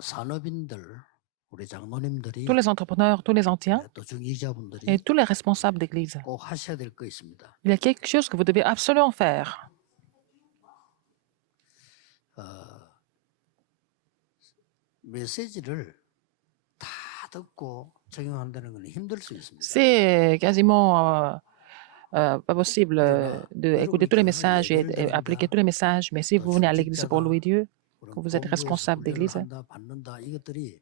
산업인들, 우리 장로님들이 tous les entrepreneurs, tous les anciens 또 중직자분들이 et tous les responsables d'église. 꼭 하셔야 될 거 있습니다. Il y a quelque chose que vous devez absolument faire. 메시지를 다 듣고 적용한다는 건 힘들 수 있습니다. C'est quasiment pas possible d'écouter tous les messages et appliquer tous les messages, mais si vous venez à l'église pour louer Dieu, que vous êtes responsable d'église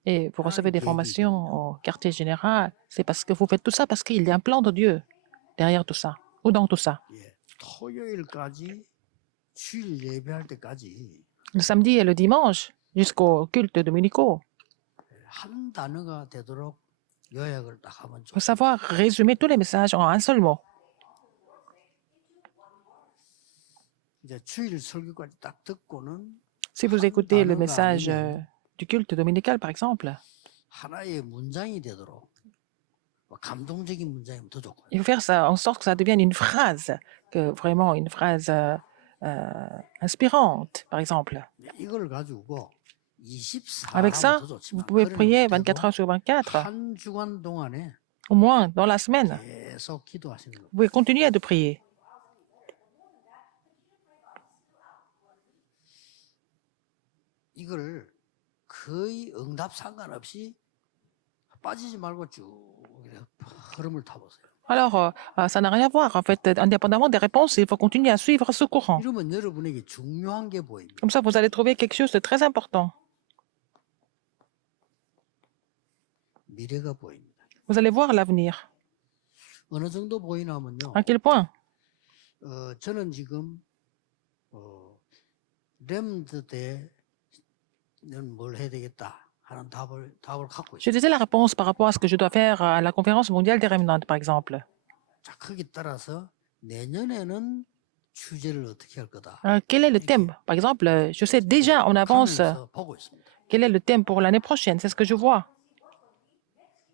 et vous recevez des formations au quartier général, c'est parce que vous faites tout ça parce qu'il y a un plan de Dieu derrière tout ça, ou dans tout ça. 토요일까지 주일 예배할 때까지 Le samedi et le dimanche, jusqu'au culte dominicaux, 한 단어가 되도록 요약을 딱 하면 il faut savoir résumer tous les messages en un seul mot. 이제 주일 설교까지 딱 듣고는 Si vous écoutez le message du culte dominical, par exemple, 하나의 문장이 되도록 감동적인 문장이면 더 좋고요. il faut faire ça en sorte que ça devienne une phrase, que vraiment une phrase inspirante, par exemple. 이걸 가지고 24 Avec ça, 하면 더 vous 좋지만 pouvez prier 그러면 24 heures sur 24, 한 주간 동안에 au moins dans la semaine. 계속 기도하시는 거예요. Vous pouvez continuer de prier. 이걸 거의 응답 상관없이 빠지지 말고 쭉 흐름을 타보세요. Alors, ça n'a rien à voir, en fait, indépendamment des réponses, il faut continuer à suivre ce courant. 이러면 여러분에게 중요한 게 보입니다. Comme ça, vous allez trouver quelque chose de très important. 미래가 보입니다. Vous allez voir l'avenir. 어느 정도 보이냐면요. À quel point? 저는 지금 렘드 때는 뭘 해야 되겠다 하는 답을 갖고 Je 있어요. disais la réponse par rapport à ce que je dois faire à la conférence mondiale des Remnants, par exemple. 자, 거기에 따라서 내년에는 주제를 어떻게 할 거다. Quel est le thème? Par exemple, je sais déjà en avance 하면서 보고 있습니다. quel est le thème pour l'année prochaine. C'est ce que je vois.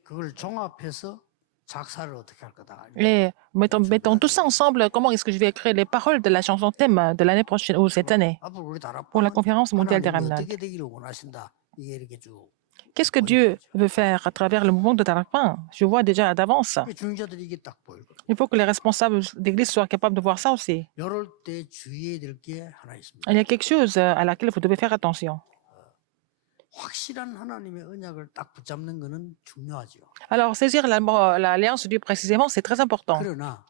그걸 종합해서 작사를 어떻게 할 거다. Et mettons tout ça ensemble, comment est-ce que je vais écrire les paroles de la chanson thème de l'année prochaine ou cette année 앞으로 우리 pour la 다락방은 conférence mondiale des 하나님이 Remnants? 어떻게 되기를 원하신다. 이게 이렇게 쭉. Qu'est-ce que Dieu veut faire à travers le mouvement de Tarakpan? Je vois déjà d'avance. 중자들이 이게 딱 보일 거예요. Il faut que les responsables d'église soient capables de voir ça aussi. 이럴 때 주의해야 될 게 하나 있습니다. Il y a quelque chose à laquelle vous devez faire attention. 확실한 하나님의 언약을 딱 붙잡는 거는 중요하죠. Alors, saisir l'alliance de Dieu précisément, c'est très important. 그러나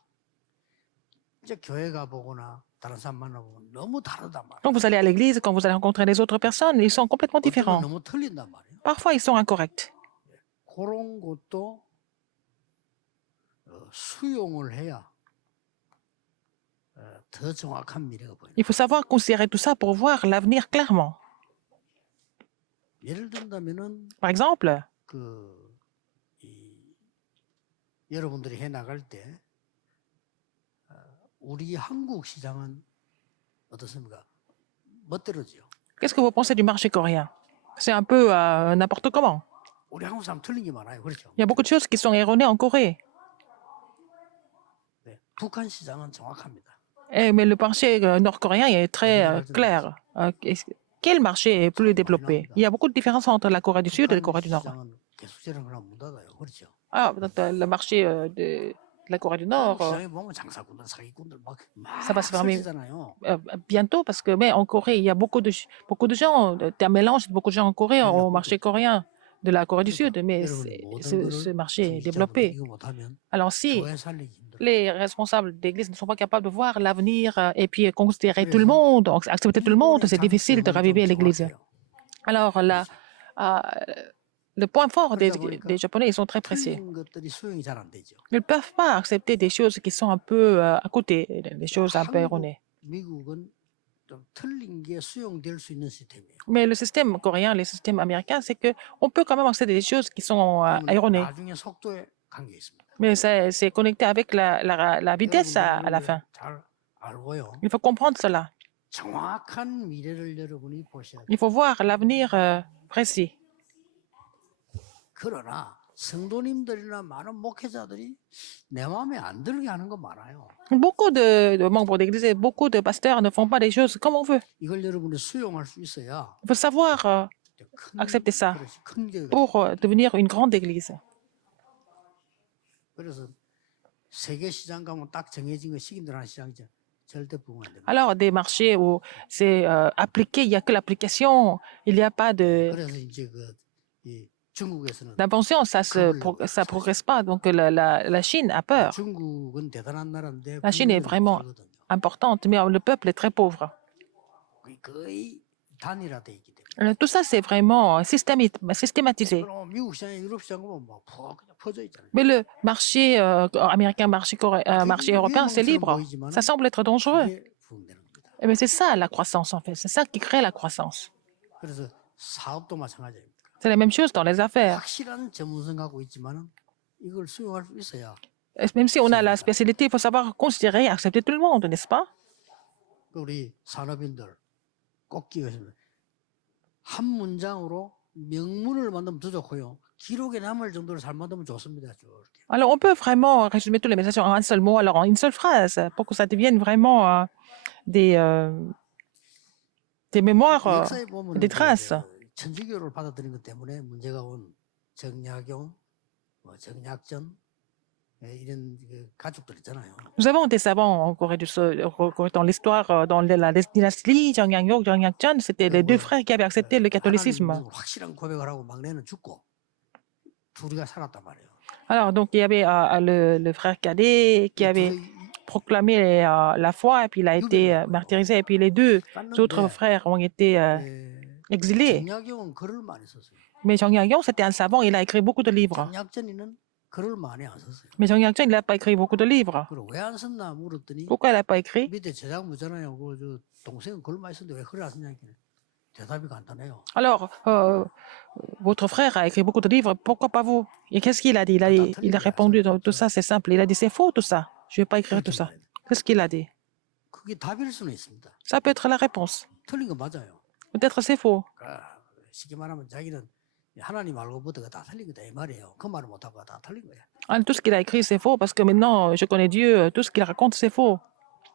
이제 교회 가보거나 다른 사람 만나보면 너무 다르단 말이에요. Quand vous allez à l'église, quand vous allez rencontrer les autres personnes, ils sont complètement 어떤 건 différents. 너무 틀린단 말이에요. Parfois, ils sont incorrects. 그런 것도 수용을 해야 더 정확한 미래가 보입니다. Il faut savoir considérer tout ça pour voir l'avenir clairement. 예를 든다면은 Par exemple, 여러분들이 해 나갈 때 우리 한국 시장은 어떻습니까? 멋대로지요. qu'est-ce que vous pensez du marché coréen? C'est un peu n'importe comment. 우리 한국 사람 틀린 게 많아요. 그렇죠? Il y a beaucoup de choses qui sont erronées en Corée. 네. 북한 시장은 정확합니다. Mais le marché nord-coréen est très clair. Quel marché est plus développé? Il y a beaucoup de différences entre la Corée du Sud et la Corée du Nord. 시장은 계속 저렴하면 못 닫아요. 그렇죠? Ah, le marché de la Corée du Nord, 시장에 보면 장사꾼들, 사기꾼들 막 ça va se fermer 설치잖아요. bientôt parce que mais en Corée, il y a beaucoup de gens, un mélange de beaucoup de gens en Corée au marché coréen de la Corée du Sud, mais ce marché est développé. Alors si 교회 살리기 힘들어요. les responsables d'église ne sont pas capables de voir l'avenir et puis considérer tout le monde, accepter tout le monde, c'est difficile de raviver l'église. Alors là, le point fort des Japonais, ils sont très précis. 틀린 것들이 수용이 잘 안 되죠. Ils ne peuvent pas accepter des choses qui sont un peu à côté, des choses un peu erronées. 미국은 좀 틀린 게 수용될 수 있는 시스템이에요. Mais le système coréen, les systèmes américains, c'est qu'on peut quand même accepter des choses qui sont erronées. 나중에 속도에 관계 있습니다. Mais c'est connecté avec la vitesse à la fin. 잘 알고요. Il faut comprendre cela. 정확한 미래를 여러분이 보셔야 돼요. Il faut voir l'avenir précis. 그러나 성도님들이나 많은 목회자들이 내 마음에 안 들게 하는 거 많아요. Beaucoup de membres d'église et beaucoup de pasteurs ne font pas des choses comme on veut. 이걸 여러분이 수용할 수 있어야 Il faut savoir accepter ça 그릇이 큰 교회가 pour devenir une grande église. 그래서 세계 시장 가면 딱 정해진 거 시킨들 하는 시장이죠. 절대 부흥 안 됩니다. Alors, des marchés où c'est appliqué, il n'y a que l'application, il n'y a pas 그래서 이제 이 중국에서는 d'invention, ça progresse pas. Donc, la Chine a peur. 중국은 대단한 나라인데 La Chine est 국민들은 vraiment 못하거든요. importante, mais le peuple est très pauvre. 거의 단일화돼 있기 때문에. Tout ça, c'est vraiment systématisé. 그럼 미국 시장, 유럽 시장 보면 막 그냥 퍼져 있잖아요. Mais le marché américain, marché européen, c'est libre. Ça semble être dangereux. 그게 부흥되는 겁니다. Mais c'est ça la croissance, en fait. C'est ça qui crée la croissance. 그래서 사업도 마찬가지입니다. C'est la même chose dans les affaires. 확실한 전문성 갖고 있지만은 이걸 수용할 수 있어야. Même si on a la spécialité, il faut savoir considérer et accepter tout le monde, n'est-ce pas? 우리 산업인들 꼭 기억하시면 한 문장으로 명문을 만들면 더 좋고요. 기록에 남을 정도로 잘 만들면 좋습니다. 저렇게. Alors, on peut vraiment résumer tous les messages en un seul mot, alors en une seule phrase, pour que ça devienne vraiment des mémoires, 역사에 보면 des traces. 천주교를 받아들인 것 때문에 문제가 온 정약용, 정약전 이런 가족들 있잖아요. Nous avons des savants en Corée du Sud, dans l'histoire, dans la dynastie Jang Yang-yok, Jang Yang-chun, c'était les deux frères qui avaient accepté le catholicisme. 하나님 확실한 고백을 하고 막내는 죽고 둘이가 살았단 말이에요. Alors, donc, il y avait le frère cadet qui avait proclamé la foi, et puis il a été martyrisé, et puis les deux autres frères ont été exilés. 정약용은 글을 많이 썼어요. Mais Jang Yang-yok, c'était un savant, il a écrit beaucoup de livres. 정약전이는 글을 많이 안 썼어요. Mais Jang Yang-chun, il n'a pas écrit beaucoup de livres. 그럼 왜 안 썼나 물었더니 Pourquoi il n'a pas écrit? 밑에 제작 묻잖아요. 저 동생은 글 많이 썼는데 왜 글을 안 썼냐 했더니 대답이 간단해요. Alors, votre frère a écrit beaucoup de livres, pourquoi pas vous? Et qu'est-ce qu'il a dit? Il a répondu, tout ça, c'est simple. Il a dit, c'est faux tout ça. Je ne vais pas écrire tout ça. Qu'est-ce qu'il a dit? 그게 답일 수는 있습니다. Ça peut être la réponse. 틀린 거 맞아요. Peut-être c'est faux. 쉽게 말하면 자기는 하나님 알고부터가 다 틀린 거다 이 말이에요. 그 말을 못하고 다 틀린 거야. Tout ce qu'il a écrit, c'est faux, parce que maintenant, je connais Dieu, tout ce qu'il raconte, c'est faux.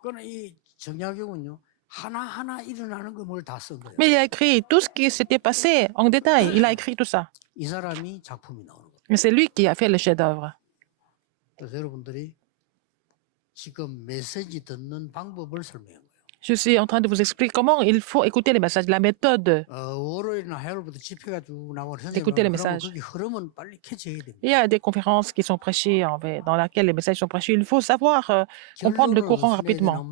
그러나 이 정약용은요 하나하나 일어나는 거 뭘 다 쓴 거예요. Mais il a écrit tout ce qui s'était passé en détail. Il a écrit tout ça. 이 사람이 작품이 나오는 거예요. Et c'est lui qui a fait le chef-d'œuvre. 그래서 여러분들이 지금 메시지 듣는 방법을 설명한 거예요. Je suis en train de vous expliquer comment il faut écouter les messages, la méthode. 월요일이나 화요일부터 집회가 쭉 나오고 Écoutez les messages. 거기 흐름은 빨리 캐치해야 됩니다. Il y a des conférences qui sont prêchées, dans lesquelles les messages sont prêchés. Il faut savoir comprendre le courant rapidement.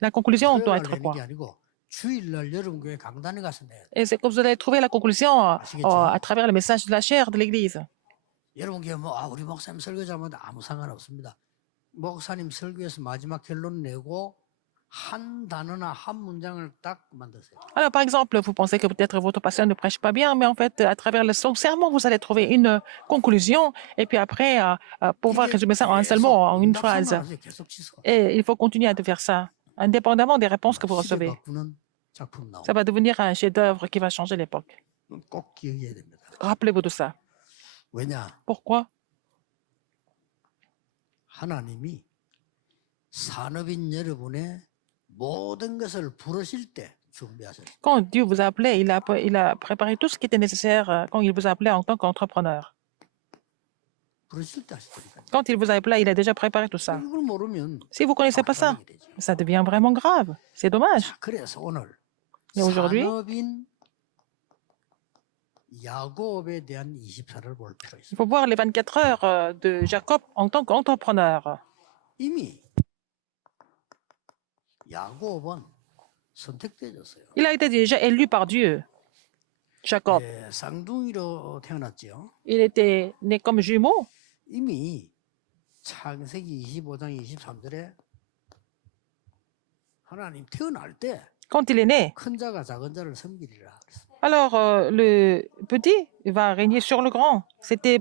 La conclusion doit être quoi? 주일날 여러분 교회 강단에 가서 내야 돼요. Et c'est que vous allez trouver la conclusion à travers le message de la chair de l'Église. 여러분 교회 우리 목사님 설교 잘못하면 아무 상관없습니다. 목사님 설교에서 마지막 결론 내고 한 단어나 한 문장을 딱 만드세요. Alors, par exemple, vous pensez que peut-être votre pasteur ne prêche pas bien, mais en fait, à travers son sermon, vous allez trouver une conclusion, et puis après, pouvoir résumer ça en un seul mot, en une phrase. Et il faut continuer à faire ça, indépendamment des réponses que vous recevez. Ça va devenir un chef-d'œuvre qui va changer l'époque. 꼭 기억해야 됩니다. Rappelez-vous de ça. 왜냐? Pourquoi? 하나님이 산업인 여러분의 모든 것을 부르실 때 준비하셨어요. Quand Dieu vous a appelé, il a préparé tout ce qui était nécessaire quand il vous a appelé en tant qu'entrepreneur. 부르실 때 하시더니까요. Quand il vous a appelé, il a déjà préparé tout ça. 이걸 모르면 Si vous ne connaissez pas ça, ça devient vraiment grave. C'est dommage. 그래서 오늘 Et aujourd'hui, 산업인 야곱에 대한 24를 볼 필요 il 있어요. faut voir les 24 heures de Jacob en tant qu'entrepreneur. 이미 야곱은 선택되었어요. Il a été déjà élu par Dieu, Jacob. 쌍둥이로 태어났죠. Il était né comme jumeau. 이미 창세기 25장 23절에 하나님 태어날 때 Quand il est né, 큰 자가 작은 자를 섬기리라. alors le petit va régner sur le grand. C'était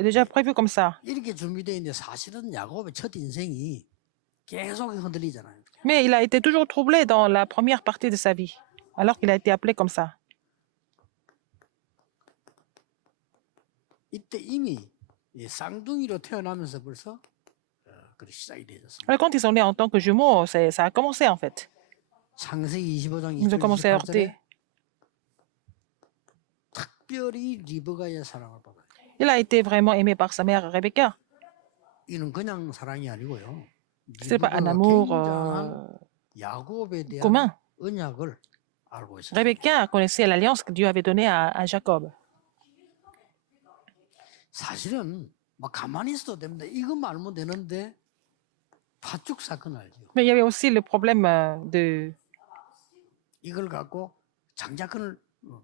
déjà prévu comme ça. 이렇게 준비되어 있는데 사실은 야곱의 첫 인생이 계속 흔들리잖아요. Mais il a été toujours troublé dans la première partie de sa vie, alors qu'il a été appelé comme ça. 이때 이미 쌍둥이로 태어나면서 벌써 시작이 되었습니다. Alors quand ils sont nés en tant que jumeaux, ça a commencé en fait. 창세기 25장 Ils ont commencé à heurter. 특별히 리브가의 사랑을 받아요. Il a été vraiment aimé par sa mère Rebecca. 이는 그냥 사랑이 아니고요. Ce n'est pas un 리브가가 amour 굉장한 야곱에 대한 commun. 언약을 알고 있었어요. Rebecca connaissait l'alliance que Dieu avait donnée à Jacob. 사실은 막 가만히 있어도 됩니다. 이것만 알면 되는데 팥죽 사건 알죠? Mais il y avait aussi le problème 이걸 갖고 장자권을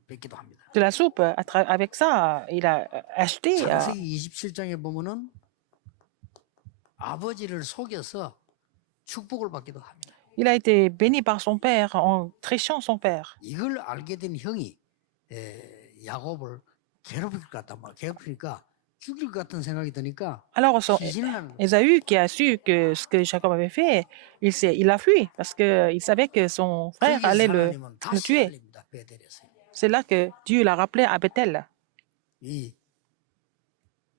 뺏기도 합니다. de la soupe. Avec ça, il a acheté. 창세기 27장에 보면은 아버지를 속여서 축복을 받기도 합니다. Il a été béni par son père en trichant son père. 이걸 알게 된 형이 야곱을 괴롭힐 것 같다. 막 괴롭히니까 죽일 것 같은 생각이 드니까 Alors, 기진을 하는 거예요. Ésaü, qui a su que ce que Jacob avait fait, il a fui parce qu'il savait que son frère 거기에서 allait 하나님은 le 다시 tuer. 알립니다. 베델에서. C'est là que Dieu l'a rappelé à Bethel. 이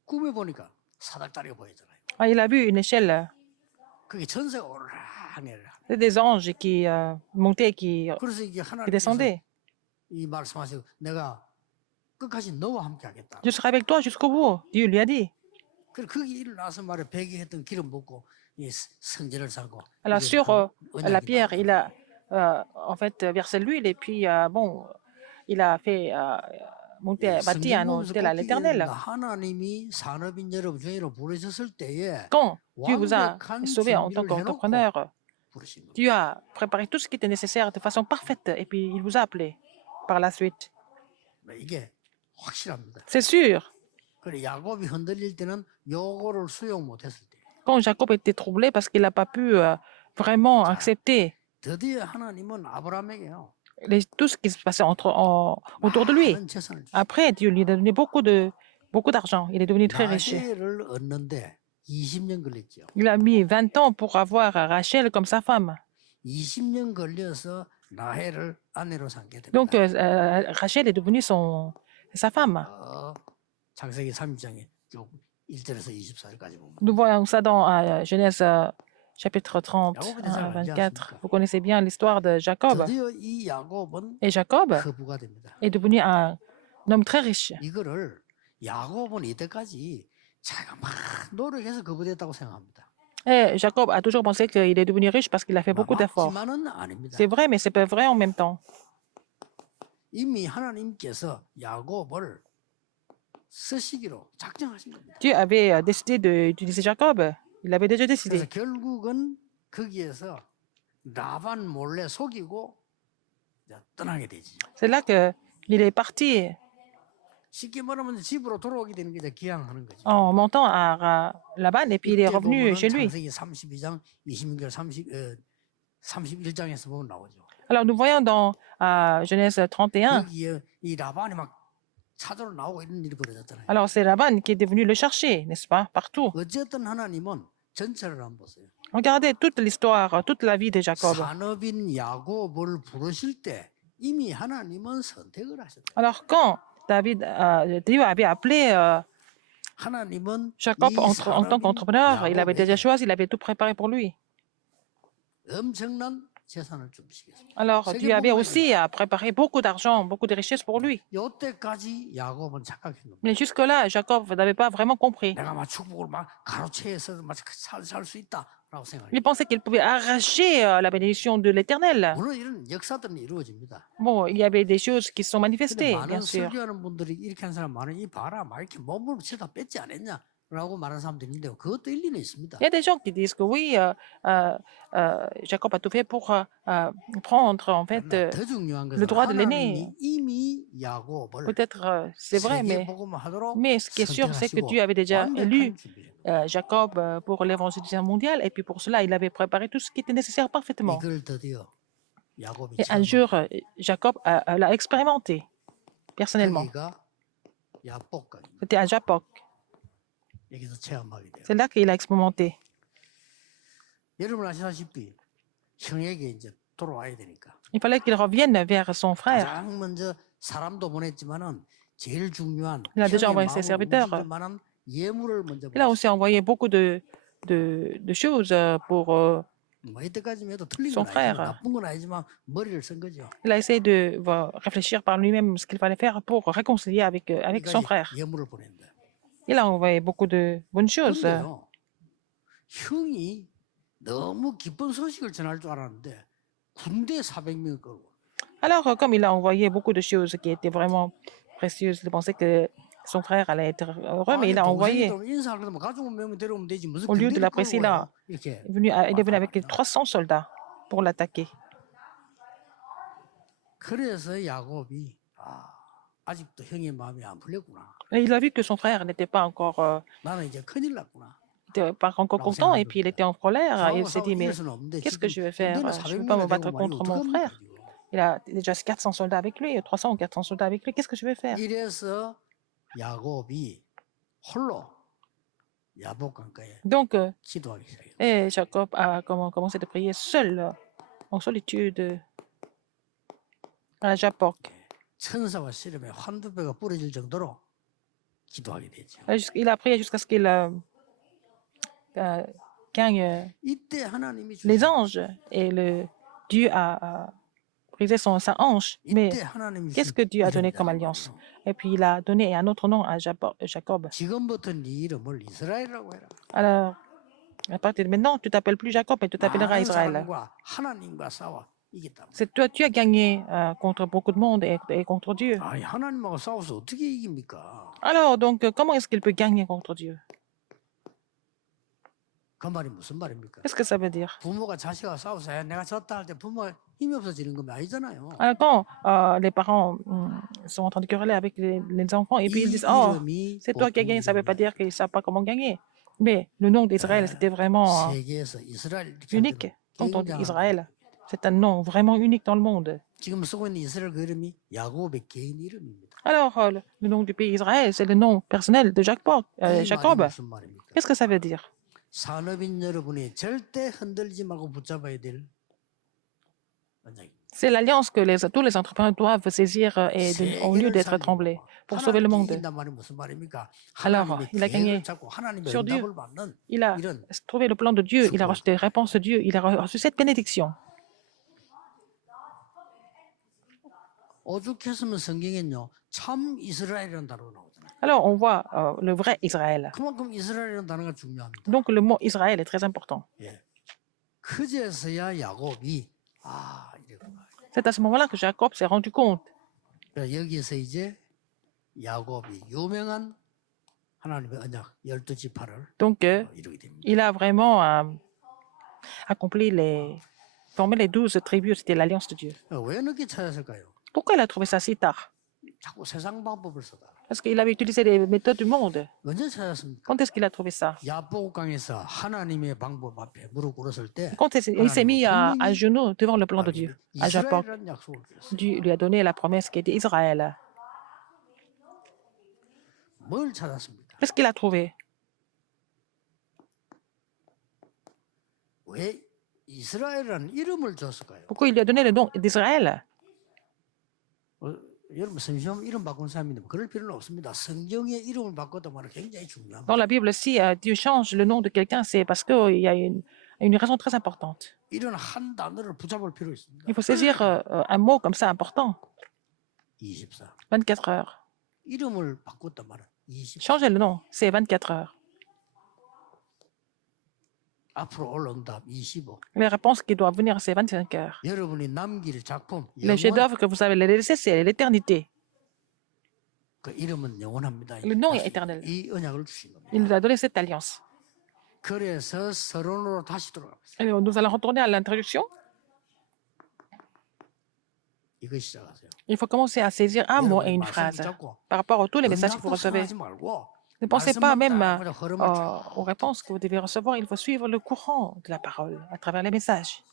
꿈에 보니까 사닥다리가 보이잖아요. Ah, il a vu une échelle, 그게 전세가 오르락내리락. c'est des anges qui montaient, qui 그래서 이게 하나님께서 descendaient. 이 말씀하시고 내가 끝까지 너와 함께 하겠다. Je serai avec toi jusqu'au bout, Dieu lui a dit. 그리고 거기 일어나서 말에 배기했던 기름 붓고 이 성전을 사고. Alors, 이게 sur la pierre, il a en fait versé l'huile et puis, bon, il a fait monter, bâti un hôtel à l'Éternel. 하나님이 산업인 여러분 중에로 부르셨을 때에 Quand Dieu vous a 완벽한 sauvé en tant 준비를 qu'entrepreneur, 해놓고 부르신 겁니다. Dieu a préparé tout ce qui était nécessaire de façon parfaite et puis il vous a appelé par la suite. 이게 확실합니다. C'est sûr. 그래 야곱이 흔들릴 때는 요거를 수용 못했을 때 Quand Jacob était troublé parce qu'il n'a pas pu vraiment accepter 드디어 하나님은 아브라함에게요. tout ce qui se passait autour de lui. 많은 재산을 주셨어요. Après, Dieu lui a donné beaucoup d'argent. Il est devenu très riche. 라헬을 얻는데 20년 걸렸죠. Il a mis 20 ans pour avoir Rachel comme sa femme. 20년 걸려서 라헬을 아내로 삼게 됩니다. Donc, Rachel est devenue sa femme. 창세기 3장에 1절에서 24절까지 보면 Nous voyons ça dans Genèse chapitre 30 야곱에 à 대해서 알지 24. 않습니까? Vous connaissez bien l'histoire de Jacob. 드디어 이 야곱은 Et Jacob 거부가 됩니다. est devenu un homme très riche. 이거를 야곱은 이때까지 자기가 막 노력해서 거부됐다고 생각합니다. Et Jacob a toujours pensé qu'il est devenu riche parce qu'il a fait beaucoup d'efforts. 맞지만은 아닙니다. C'est vrai, mais c'est pas vrai en même temps. 이미 하나님께서 야곱을 쓰시기로 작정하신 겁니다. Dieu avait décidé d'utiliser Jacob. Il avait déjà décidé. 그래서 결국은 거기에서 라반 몰래 속이고 이제 떠나게 되지. C'est là qu'il est parti 쉽게 말하면 집으로 돌아오게 되는 게 이제 기양하는 거죠. en montant à Laban et puis il est 이때 revenu 보면은 chez lui. 창세기 32장 26절 31장에서 보면 나오죠. Alors nous voyons dans Genèse 31. 여기에 이 라반이 막 찾으러 나오고 이런 일이 벌어졌잖아요. Alors c'est Laban qui est devenu le chercher, n'est-ce pas, partout. 어쨌든 하나님은 전체를 한번 보세요. Regardez toute l'histoire, toute la vie de Jacob. 산업인 야곱을 부르실 때 이미 하나님은 선택을 하셨다. Alors quand Dieu avait appelé 하나님은 Jacob 이 en 산업인 tant qu'entrepreneur, il avait déjà 야곱에게 choisi, il avait tout préparé pour lui. 엄청난 재산을 주시겠습니다. Alors Dieu avait aussi préparé beaucoup d'argent, beaucoup de richesses pour lui. 이때까지 야곱은 착각한 겁니다. Mais jusque-là, Jacob n'avait pas vraiment compris. 내가 막 축복을 막 가로채서 살 수 있다라고 생각해요. Il pensait qu'il pouvait arracher la bénédiction de l'Éternel. 물론 이런 역사들은 이루어집니다. Bon, il y avait des choses qui se sont 근데 manifestées, 많은 bien sûr. 설교하는 분들이 이렇게 한 사람 많은 이 봐라 막 이렇게 몸을 채다 뺐지 않았냐라고 말하는 사람들이 있는데 그것도 일리는 있습니다. Il y a des gens qui disent que oui, Jacob a tout fait pour prendre en fait 그러나 더 중요한 le droit de 것은 l'aîné. 하나님이 이미 야곱을 Peut-être c'est vrai, 세계복음하도록 mais ce qui est sûr, c'est que Dieu avait déjà élu 완벽한 준비를. Jacob pour l'évangélisation mondiale et puis pour cela, il avait préparé tout ce qui était nécessaire parfaitement. 이걸 드디어 야곱이 Et un jour, Jacob l'a expérimenté personnellement. 그가 야복각 C'était à Jabbok. 여기서 체험하게 돼요. C'est là qu'il a expérimenté. 여러분 아시다시피 형에게 이제 돌아와야 되니까 Il fallait qu'il revienne vers son frère. 가장 먼저 사람도 보냈지만은 제일 중요한 Il a déjà 형의 envoyé ses 마음을 serviteurs. 움직일 만한 예물을 먼저 Il a 보냈어요. aussi envoyé beaucoup de choses pour 뭐 이때까지만 해도 틀린 son 건 아니지만 frère. 나쁜 건 아니지만 머리를 쓴 거죠. Il a essayé de réfléchir par lui-même ce qu'il fallait faire pour réconcilier avec son 여기까지 frère. 예물을 보낸다. Il a envoyé beaucoup de bonnes choses. 그런데요, 형이 너무 기쁜 소식을 전할 줄 알았는데 군대 400명 끌고 Alors, comme il a envoyé beaucoup de choses qui étaient vraiment précieuses, il pensait que son frère allait être heureux, mais il a envoyé, 동생이 인사할 거면 가족 명을 데려오면 되지 무슨 au lieu de 군대를 l'apprécier 끌고 là, 와요. 이렇게 il est venu avec 300 soldats pour l'attaquer. 그래서 야곱이 아직도 형의 마음이 안 풀렸구나. Et il a vu que son frère n'était pas encore, 나는 이제 큰일 났구나. était pas encore content, et puis il était en colère. Et il s'est dit, mais qu'est-ce que je vais faire? Je ne peux pas me battre contre mon frère. Il a déjà 400 soldats avec lui, 300 ou 400 soldats avec lui. Qu'est-ce que je vais faire? 이래서 야곱이 홀로 야복강가에 Donc, 기도하기 시작해요. et Jacob a commencé de prier seul, en solitude, à la Jabbok. 천사와 씨름에 한두 배가 부러질 정도로 기도하게 되죠. Il a prié jusqu'à ce qu'il gagne 이때 하나님이 les 주신 anges, et Dieu a brisé sa hanche. Mais 이때 하나님이 qu'est-ce 주신 que Dieu a donné 이름이다. comme alliance? Et puis il a donné un autre nom à Jacob. 지금부터 네 이름을 이스라엘이라고 해라. Alors, à partir de maintenant, tu t'appelles plus Jacob, mais tu t'appelleras 많은 Israël. 사람과 하나님과 싸워 이겼다. C'est toi, tu as gagné contre beaucoup de monde et contre Dieu. 아니 하나님하고 싸워서 어떻게 이깁니까? Alors, donc, comment est-ce qu'il peut gagner contre Dieu? 그 말이 무슨 말입니까? Qu'est-ce que ça veut dire? 부모가 자식하고 싸워서 야, 내가 졌다 할 때 부모가 힘이 없어지는 건 아니잖아요. Alors, quand les parents sont en train de quereller avec les enfants et puis ils 이 disent, oh, 이름이 c'est toi qui as gagné, ça ne veut pas dire qu'ils ne savent pas comment gagner. Mais le nom d'Israël, c'était vraiment 세계에서 이스라엘 이렇게 unique. Quand on dit 굉장한 Israël, c'est un nom vraiment unique dans le monde. 지금 쓰고 있는 이스라엘 그 이름이 야곱의 개인 이름입니다. Alors, le nom du pays Israël, c'est le nom personnel de Jacob. 이 말이 Jacob. 무슨 말입니까? Qu'est-ce que ça veut dire? 산업인 여러분이 절대 흔들지 말고 붙잡아야 될 원장입니다. C'est l'alliance que tous les entrepreneurs doivent saisir au lieu d'être tremblés pour sauver le monde. 이긴단 말이 무슨 말입니까? Alors, 하나님의 il a gagné 계획을 잡고 하나님의 sur Dieu. 응답을 받는 Il a 이런 trouvé le plan de Dieu, il a reçu des réponses de Dieu, il a reçu cette bénédiction. 오죽했으면 성경에는요 참 이스라엘이라는 단어가 나오잖아요. Alors, on voit le vrai Israël. 그만큼 이스라엘이라는 단어가 중요합니다. Donc, le mot Israël est très important. 예. 그제서야 야곱이 이랬구나. C'est à ce moment-là que Jacob s'est rendu compte. 그러니까 여기서 이제 야곱이 유명한 하나님의 언약 12지파를 Donc, 이루게 됩니다. il a vraiment accompli formé les 12 tribus, c'était l'alliance de Dieu. 왜 늦게 찾았을까요? Pourquoi il a trouvé ça si tard? 자꾸 세상 방법을 쓰다. Parce qu'il avait utilisé les méthodes du monde. 언제 찾았습니까? Quand est-ce qu'il a trouvé ça? 야복강에서 하나님의 방법 앞에 무릎 꿇었을 때 Quand il s'est mis à genoux devant le plan de Dieu, à Jacob, 이스라엘이라는 약속을 주셨어요. Dieu lui a donné la promesse qui était Israël. 뭘 찾았습니까? Qu'est-ce qu'il a trouvé? 왜 이스라엘이라는 이름을 줬을까요? Pourquoi il lui a donné le nom d'Israël? 여러분 성경 이름 바꾼 사람인데 뭐 그럴 필요는 없습니다. 성경의 이름을 바꿨다 말은 굉장히 중요합니다. Dans la Bible, si Dieu change le nom de quelqu'un, c'est parce qu'il y a une raison très importante. 이런 한 단어를 붙잡을 필요 있습니다. Il faut saisir un mot comme ça important. 24. 24 heures. 이름을 바꿨다 말은 24. Changer le nom, c'est 24 heures. 앞으로 올라온 답 25. Les réponses qui doivent venir, c'est 25 heures. 여러분이 남길 작품 Le 영원, chef-d'œuvre que vous avez laissé, c'est l'éternité. 그 이름은 영원합니다. Le nom est éternel. 이 언약을 주신 겁니다. Il nous a donné cette alliance. 그래서 서론으로 다시 돌아갑니다. Et nous allons retourner à l'introduction. 이거 시작하세요. Il faut commencer à saisir un mot et une phrase par rapport à tous les messages que vous recevez. 하지 말고 Ne pensez pas même 흐름을 aux réponses que vous devez recevoir. Il faut suivre le courant de la parole à travers les messages.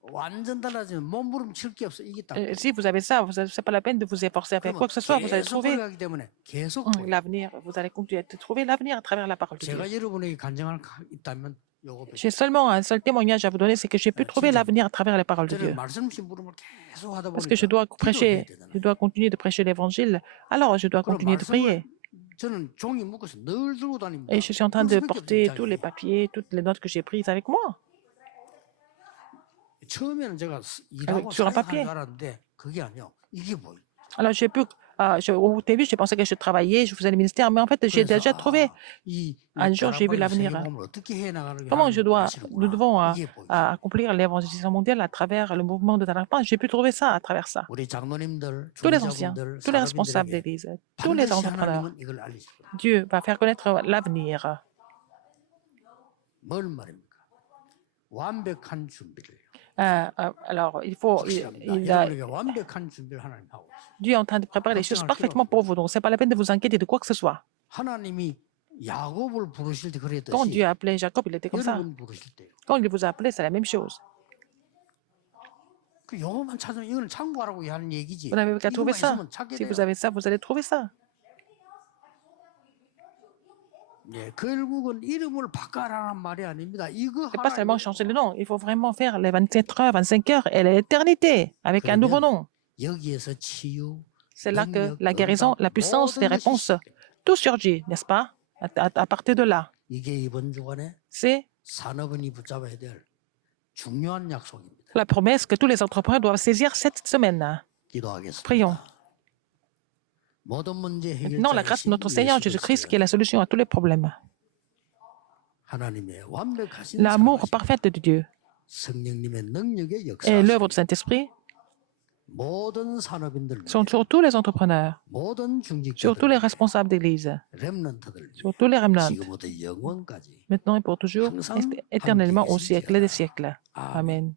완전 달라지면 몸부림칠 게 없어. 이게 딱. Si vous avez ça, ce n'est pas la peine de vous efforcer avec quoi que ce soit. Vous allez 계속 trouver 흘러가기 때문에 계속 l'avenir. Vous allez continuer de trouver l'avenir à travers la parole de Dieu. 제가 여러분에게 간증할 있다면 요거 J'ai seulement un seul témoignage à vous donner, c'est que j'ai pu trouver l'avenir à travers les paroles de Dieu. 저는 말씀 심부름을 계속 하다 Parce que je dois prêcher, je dois continuer de prêcher l'évangile, alors je dois continuer de prier. 저는 종이 묶어서 늘 들고 다닙니다. Et je suis en train de porter tous les papiers, toutes les notes que j'ai prises avec moi. 처음에는 제가 일하고 sur un 사역하는 papier. 줄 알았는데 그게 아니요. 이게 뭐예요? Alors, au début, j'ai pensé que je travaillais, je faisais le ministère, mais en fait, j'ai 그래서 déjà trouvé. 이 Un jour, j'ai vu 다락방에서 l'avenir. 세계복음을 어떻게 해나가는 게 Comment nous 하시는구나. devons 이게 보이죠. accomplir l'évangélisation mondiale à travers le mouvement de Tarapin. J'ai pu trouver ça à travers ça. 우리 장로님들, Tous les anciens, 중직자분들, tous les responsables 사람들에게 d'église, tous les 반드시 entrepreneurs. 하나님은 이걸 알리실 거예요. Dieu va faire connaître l'avenir. 뭘 말입니까? 완벽한 준비를. Alors, il faut. 여러분에게 완벽한 준비를 하나님 하고 있어요. Dieu est en train de préparer les choses parfaitement pour vous. Donc, ce n'est pas la peine de vous inquiéter de quoi que ce soit. 하나님이 야곱을 부르실 때 Quand Dieu 그랬듯이 a appelé Jacob, il était comme ça. 여러분 부르실 때요. Quand il vous a appelé, c'est la même chose. 그 요것만 찾으면 이거는 참고하라고 하는 얘기지. Vous n'avez qu'à trouver 이거만 ça. 있으면 찾게 Si 돼요. vous avez ça, vous allez trouver ça. 예, 결국은 이름을 바꿔라는 말이 아닙니다. 이거 C'est pas 하나 seulement changer le nom. Il faut vraiment faire les 27 heures, 25 heures et l'éternité avec un nouveau nom. 여기에서 치유, C'est là que 능력, la guérison, 응답, la puissance, les 모든 것이 réponses, tout surgit, n'est-ce pas? À partir de là. 이게 이번 주간에 C'est 산업인이 붙잡아야 될 중요한 약속입니다. la promesse que tous les entrepreneurs doivent saisir cette semaine. 기도하겠습니다. Prions. 모든 문제 Maintenant, la grâce de notre Seigneur 해결자이신 Jésus-Christ 예수 qui est la solution à tous les problèmes. 하나님의 완벽하신 L'amour 사랑하심, parfait de Dieu 성령님의 능력의 et 역사, l'œuvre du Saint-Esprit 모든 산업인들, sont sur tous les entrepreneurs, 모든 sur tous les 중직자들, responsables d'église, 렘넌트들, sur tous les remnants, 지금부터 영원까지 maintenant et pour toujours, 항상 éternellement 함께 au siècle des 계실지어다. siècles. 아멘. Amen.